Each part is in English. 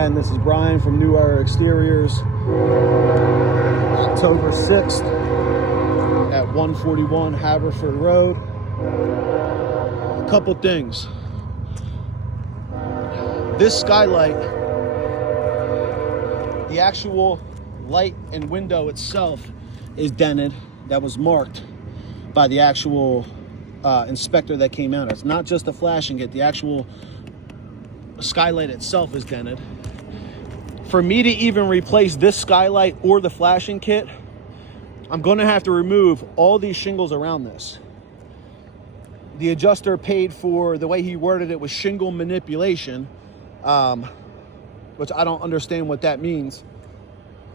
Again, this is Brian from New Era Exteriors. October 6th at 141 Haverford Road. A couple things. This skylight, the actual light and window itself is dented. That was marked by the actual inspector that came out. It's not just a flashing kit. The actual skylight itself is dented. For me to even replace this skylight or the flashing kit, I'm going to have to remove all these shingles around this. The adjuster paid for, the way he worded it was shingle manipulation, which I don't understand what that means.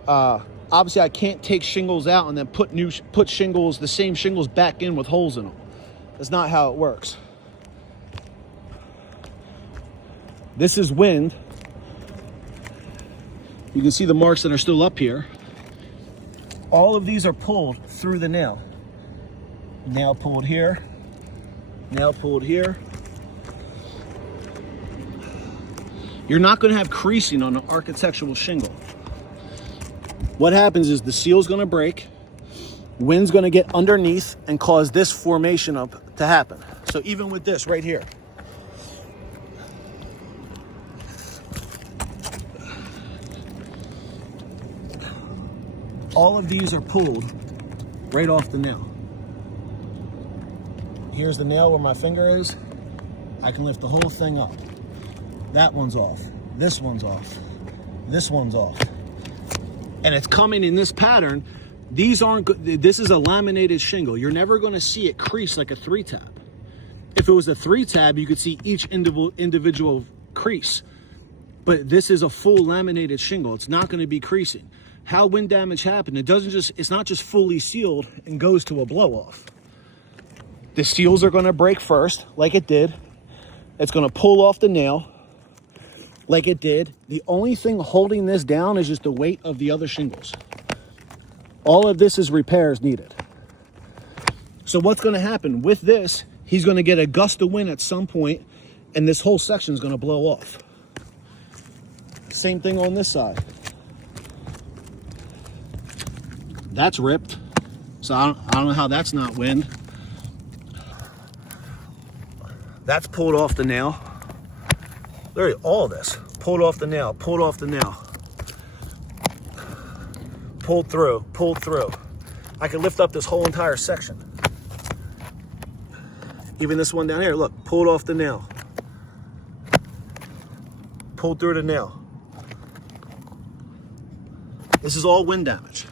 Obviously, I can't take shingles out and then put shingles, the same shingles, back in with holes in them. That's not how it works. This is wind. You can see the marks that are still up here. All of these are pulled through the nail. Nail pulled here. Nail pulled here. You're not going to have creasing on an architectural shingle. What happens is the seal's going to break. Wind's going to get underneath and cause this formation up to happen. So even with this right here, all of these are pulled right off the nail. Here's the nail where my finger is. I can lift the whole thing up. That one's off. This one's off. This one's off. And it's coming in this pattern. These aren't good. This is a laminated shingle. You're never going to see it crease like a 3-tab. If it was a 3-tab, you could see each individual crease. But this is a full laminated shingle. It's not going to be creasing. How wind damage happened, it's not just fully sealed and goes to a blow off. The seals are going to break first, like it did. It's going to pull off the nail, like it did. The only thing holding this down is just the weight of the other shingles. All of this is repairs needed. So what's going to happen with this, he's going to get a gust of wind at some point, and this whole section is going to blow off. Same thing on this side. That's ripped, so I don't know how that's not wind. That's pulled off the nail. There, all of this pulled off the nail, pulled off the nail, pulled through, pulled through. I can lift up this whole entire section. Even this one down here, look, pulled off the nail, pulled through the nail. This is all wind damage.